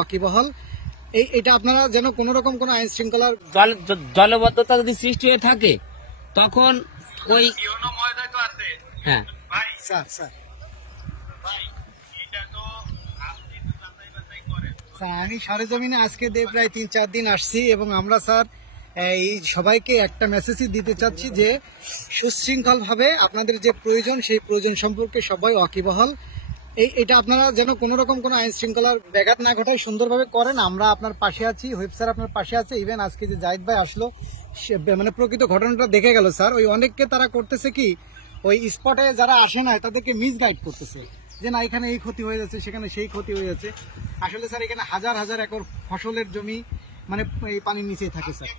ওয়াকিবহাল এটা আপনারা যেন কোন রকম কোন আইন শৃঙ্খলার জলবদ্ধতা যদি সৃষ্টি হয়ে থাকে তখন ওই হ্যাঁ স্যার আমি সরেজমিনে আজকে প্রায় ৩-৪ দিন আসছি এবং আমরা স্যার এই সবাইকে একটা মেসেজই দিতে চাচ্ছি যে সুশৃঙ্খল ভাবে আপনাদের যে প্রয়োজন সেই প্রয়োজন সম্পর্কে সবাই ওয়াকিবহাল এটা আপনারা যেন কোন রকম কোন আইন শৃঙ্খলার ব্যাঘাত না ঘটায় সুন্দরভাবে করেন। আমরা আপনার পাশে আছি, হুইপ স্যার আপনার পাশে আছে। ইভেন আজকে যে জাহিদ ভাই আসলো মানে প্রকৃত ঘটনাটা দেখে গেল স্যার। ওই অনেককে তারা করতেছে কি ওই স্পটে যারা আসে না তাদেরকে মিসগাইড করতেছে যে না এখানে এই ক্ষতি হয়ে যাচ্ছে সেখানে সেই ক্ষতি হয়ে যাচ্ছে। আসলে স্যার এখানে হাজার হাজার একর ফসলের জমি মানে এই পানির নিচেই থাকে স্যার।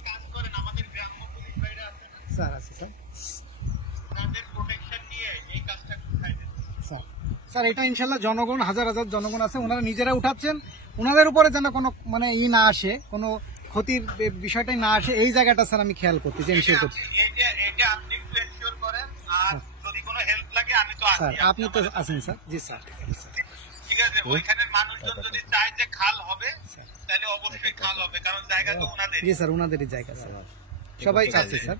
স্যার আছে স্যার স্যার এটা ইনশাল্লাহ জনগণ হাজার হাজার জনগণ আছে, ওনারা নিজেরা উঠাচ্ছেন, ওনাদের উপরে যেন কোনো মানে না আসে, কোনো ক্ষতির বিষয়টাই না আসে এই জায়গাটা স্যার আমি খেয়াল করতেছি, এনশিওর করছি। স্যার আপনি তো আছেন স্যার। জি স্যার ঠিক আছে, ওইখানের মানুষজন যদি চায় যে খাল হবে তাহলে অবশ্যই খাল হবে, কারণ জায়গা তো ওনাদের। জি স্যার ওনাদেরই জায়গা স্যার, সবাই চাচ্ছে স্যার।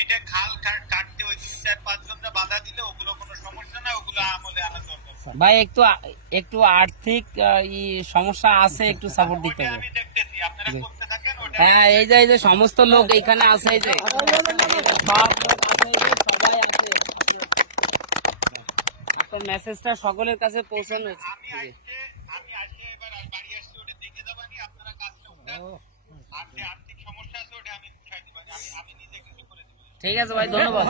এটা খাল কাটতে ওই 3-4-5 জনটা বাধা দিলে ওগুলো কোনো সমস্যা না, ওগুলো আমলে আনা দরকার। ভাই একটু আর্থিক সমস্যা আছে, একটু সাপোর্ট দিতে হবে। আমি দেখতেছি আপনারা করতে থাকেন। হ্যাঁ এই যে সমস্ত লোক এখানে আছে, এই যে সব লোক আছে, সবাই আছে। আপনার মেসেজটা সকলের কাছে পৌঁছানো। আমি আজকে এবার বাড়ি আসছি, ওটা দেখে যাবানি, আপনারা কাজটা উঠান। আর্থিক সমস্যা আছে ওটা আমি উঠাই দিবানি, আমি নিজে কিছু করে দিব। ঠিক আছে ভাই, ধন্যবাদ।